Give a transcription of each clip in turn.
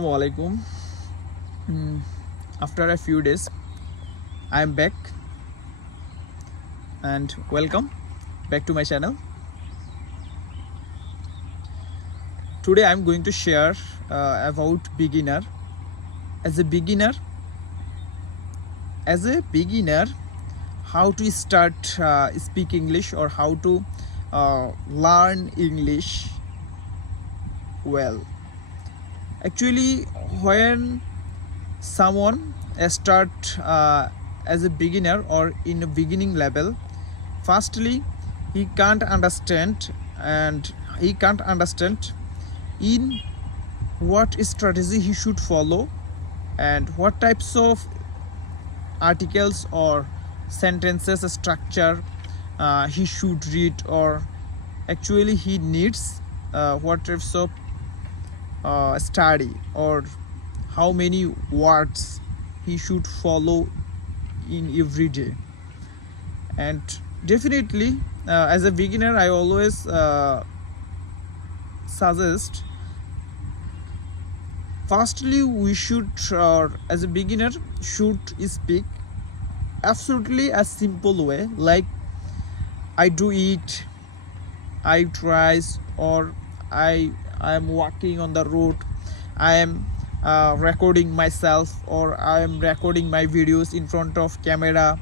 Assalamualaikum. After a few days, I am back and welcome back to my channel. Today I am going to share about beginner. As a beginner, how to start speak English or how to learn English well. Actually, when someone start as a beginner or in a beginning level, firstly he can't understand in what strategy he should follow and what types of articles or sentences structure he should read, or actually he needs what types of study or how many words he should follow in every day. And definitely as a beginner I always suggest, firstly we should as a beginner should speak absolutely a simple way, like I do it, I tries, or I am walking on the road, I am recording myself, or I am recording my videos in front of camera,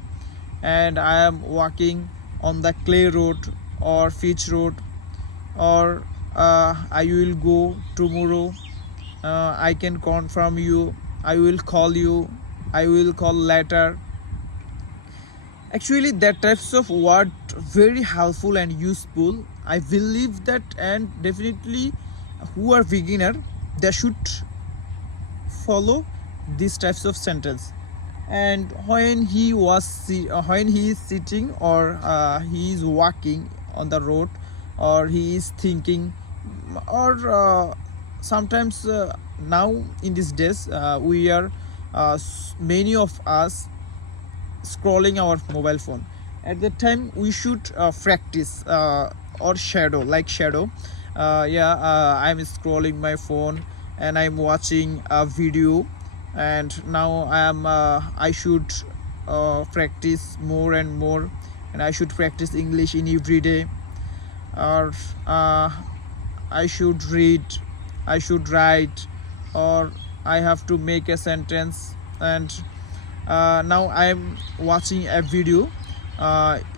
and I am walking on the clay road or pitch road, or I will go tomorrow, I can confirm you, I will call you, I will call later. Actually that types of word very helpful and useful, I believe that, and definitely who are beginner they should follow these types of sentence. And when he is sitting, or he is walking on the road, or he is thinking, or sometimes now in these days we are many of us scrolling our mobile phone. At that time we should practice or shadow, I'm scrolling my phone and I'm watching a video, and now I should practice more and more, and I should practice English in every day, or I should read, I should write, or I have to make a sentence. And now I am watching a video,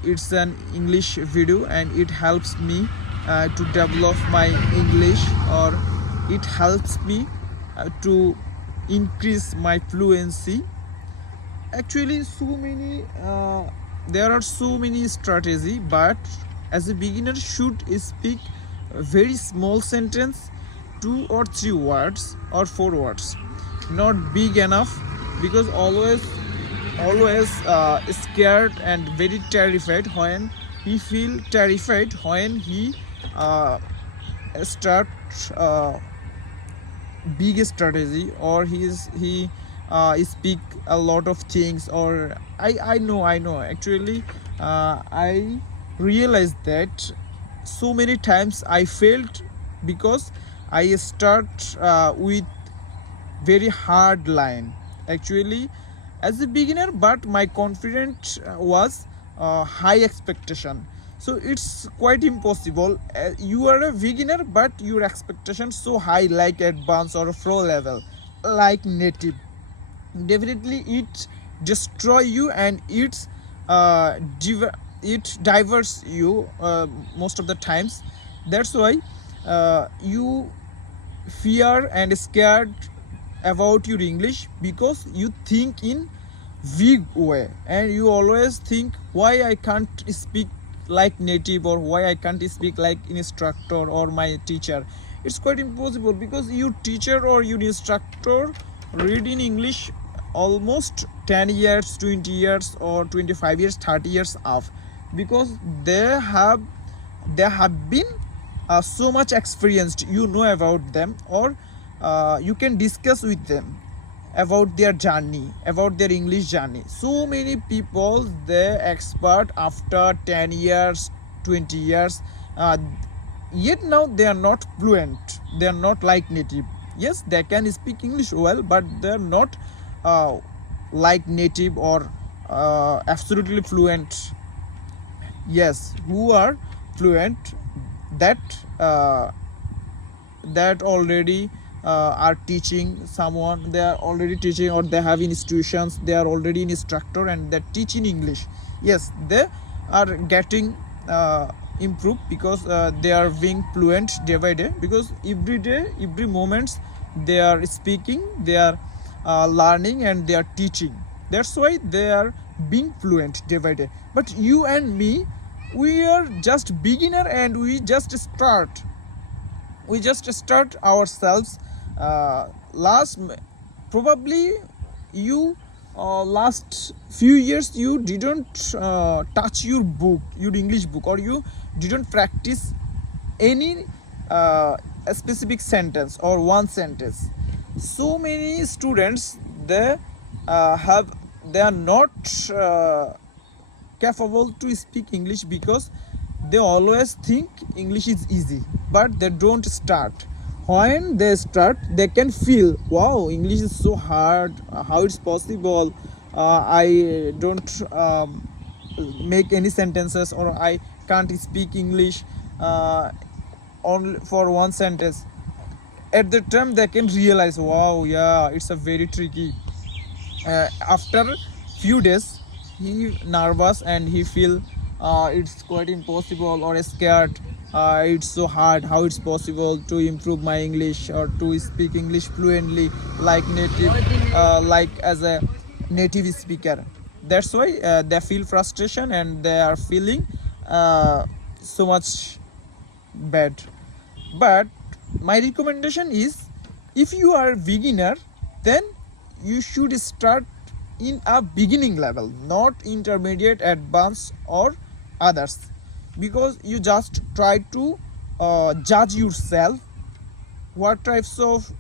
it's an English video, and it helps me to develop my English, or it helps me to increase my fluency. Actually there are so many strategy, but as a beginner should speak a very small sentence, 2 or 3 words or 4 words, not big enough, because always scared and very terrified when he feel terrified when he start big strategy, or he speak a lot of things, or I know actually I realized that so many times I failed because I start with very hard line actually as a beginner, but my confidence was high expectation. So it's quite impossible, you are a beginner but your expectation so high, like advanced or pro level, like native, definitely it destroy you, and it diverts you most of the times. That's why you fear and scared about your English, because you think in big way, and you always think why I can't speak like native, or why I can't speak like instructor or my teacher. It's quite impossible, because your teacher or your instructor read in English almost 10 years, 20 years, or 25 years, 30 years off, because they have been so much experienced, you know about them, or you can discuss with them about their journey, about their English journey. So many people they expert after 10 years, 20 years, yet now they are not fluent, they are not like native. Yes, they can speak English well, but they're not uh, like native or absolutely fluent. Yes, who are fluent, that that already are teaching someone, they are already teaching, or they have institutions, they are already an instructor and they're teaching English. Yes, they are getting improved because they are being fluent day by day, because every day, every moment they are speaking, they are learning and they are teaching. That's why they are being fluent day by day. But you and me, we are just beginner and we just start ourselves. Last probably you last few years you didn't touch your book, your English book, or you didn't practice any a specific sentence or one sentence. So many students, they have they are not capable to speak English because they always think English is easy, but they don't start. When they start, they can feel, wow, English is so hard. How it's possible? I don't make any sentences, or I can't speak English only for one sentence. At the time, they can realize, wow, yeah, it's a very tricky. After few days he nervous and he feel it's quite impossible or scared. It's so hard, how it's possible to improve my English or to speak English fluently like native, like as a native speaker. That's why they feel frustration and they are feeling so much bad. But my recommendation is, if you are a beginner, then you should start in a beginning level, not intermediate, advanced, or others, because you just try to judge yourself what types of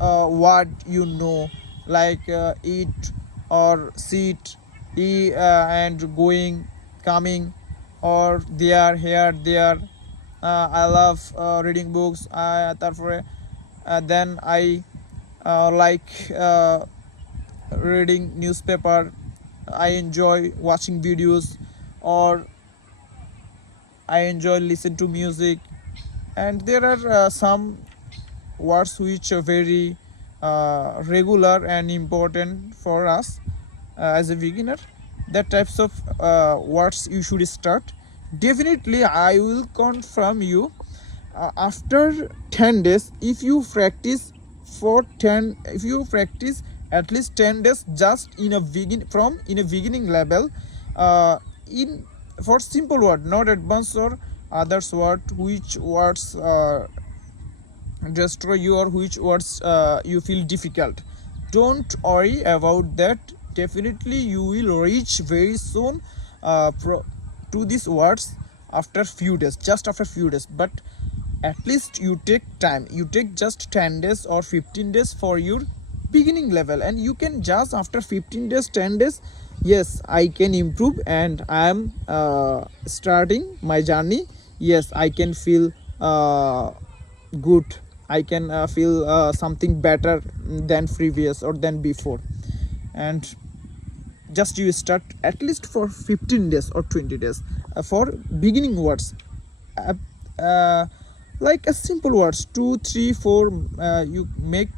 word you know, like eat or sit, and going, coming, or there, here, there. I love reading books. তারপরে then I like reading newspaper. I enjoy watching videos, or I enjoy listen to music. And there are some words which are very regular and important for us as a beginner. That types of words you should start. Definitely I will confirm you, after 10 days, if you practice for 10, if you practice at least 10 days just in a beginning level, in for simple word, not advanced or others word, which words destroy you or which words you feel difficult. Don't worry about that. Definitely you will reach very soon to these words after few days, just after few days. But at least you take time, you take just 10 days or 15 days for your beginning level, and you can just after 15 days, 10 days, yes, I can improve and I am starting my journey. Yes, I can feel good, I can feel something better than previous or than before. And just you start at least for 15 days or 20 days for beginning words, uh, uh, like a simple words 2 3 4, you make.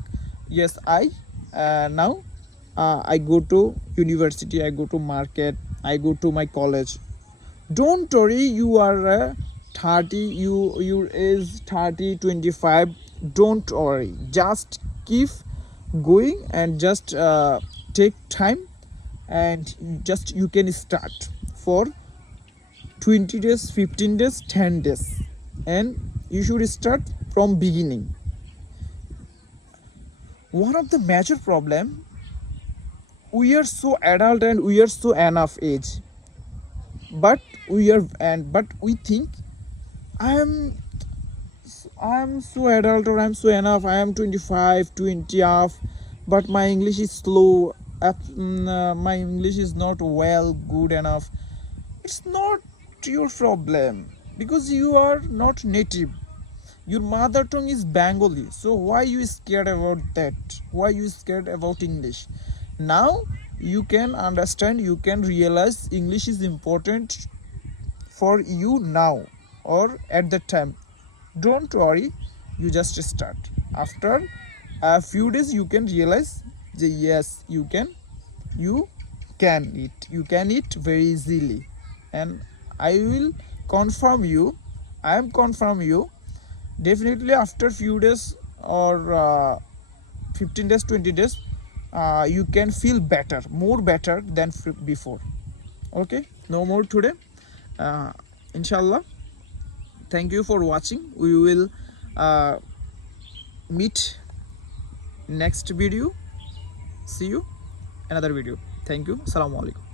Yes, I now I go to university, I go to market, I go to my college. Don't worry, you are 30, your age 30 25. Don't worry, just keep going and just take time, and just you can start for 20 days, 15 days, 10 days, and you should start from beginning. One of the major problem, we are so adult and we are so enough age, but we think i am I'm so adult, or I'm so enough, I am 25 20 off, but my English is slow. My English is not well good enough. It's not your problem, because you are not native. Your mother tongue is Bengali, so why you scared about that? Why you scared about English? Now you can understand, you can realize English is important for you now or at the time. Don't worry, you just start. After a few days you can realize that yes, you can eat very easily. And I will confirm you, I am confirm you, definitely after few days or 15 days, 20 days, you can feel better, more better than before. Okay, no more today. Inshallah, thank you for watching. We will meet next video. See you another video. Thank you. Assalamu alaikum.